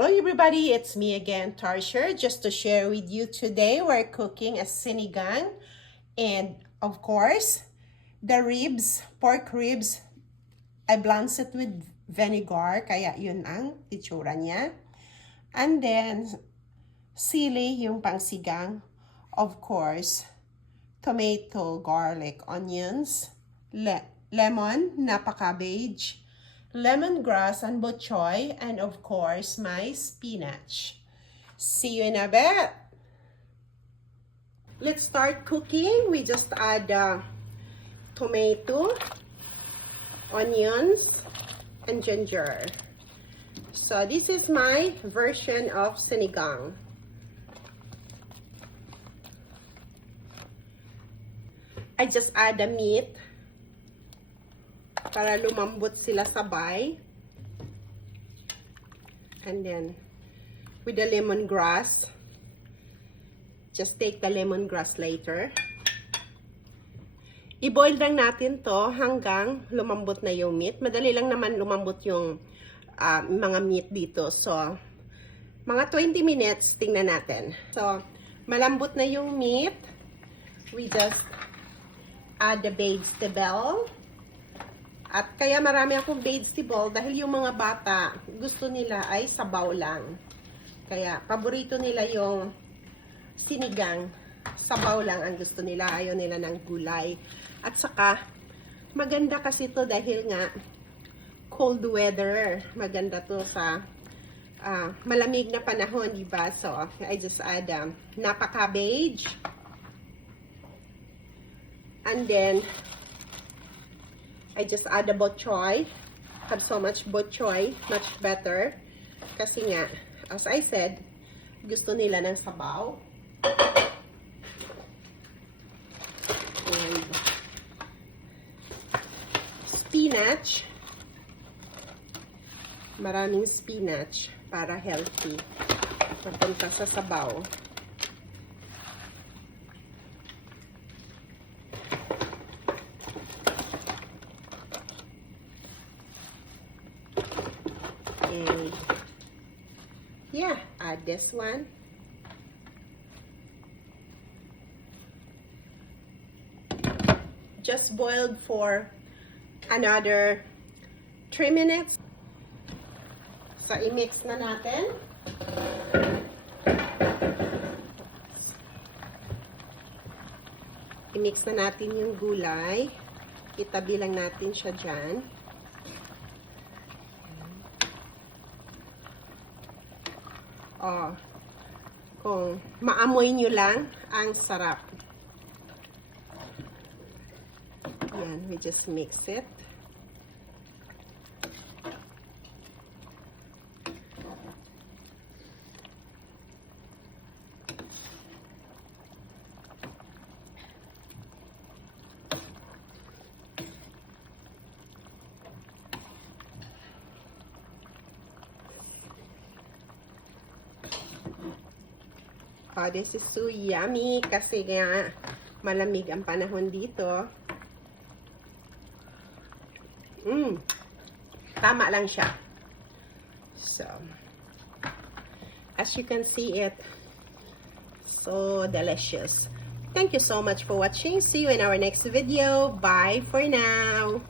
Hello everybody, it's me again, Tarsher, just to share with you today we're cooking a sinigang and of course the ribs, pork ribs, I blanched it with vinegar kaya yun ang itsura niya. And then sili yung pangsigang, of course tomato, garlic, onions, lemon, napa cabbage, lemongrass and bok choy, and of course my spinach. See you in a bit. Let's start cooking. We just add tomato, onions, and ginger. So this is my version of sinigang. I just add the meat para lumambot sila sabay. And then with the lemongrass, just take the lemongrass later. I-boil lang natin to hanggang lumambot na yung meat. Madali lang naman lumambot yung mga meat dito. So mga 20 minutes tingnan natin. So malambot na yung meat. We just add the vegetable. At kaya marami akong vegetable dahil yung mga bata gusto nila ay sabaw lang. Kaya paborito nila yung sinigang, sabaw lang ang gusto nila, ayaw nila ng gulay. At saka maganda kasi to dahil nga cold weather. Maganda to sa malamig na panahon, diba? So I just add napa cabbage. And then I just add the bok choy. Have so much bok choy, much better. Kasi nga, as I said, gusto nila ng sabaw. And spinach. Maraming spinach para healthy. Papunta sa sabaw. And yeah, add this one. Just boiled for another 3 minutes. So i-mix na natin. I-mix na natin yung gulay. Itabi lang natin siya dyan. Oh, kung maamoy nyo lang, ang sarap. Yan, we just mix it. Oh, this is so yummy kasi nga malamig ang panahon dito. Tama lang siya. So, as you can see it, so delicious. Thank you so much for watching. See you in our next video. Bye for now.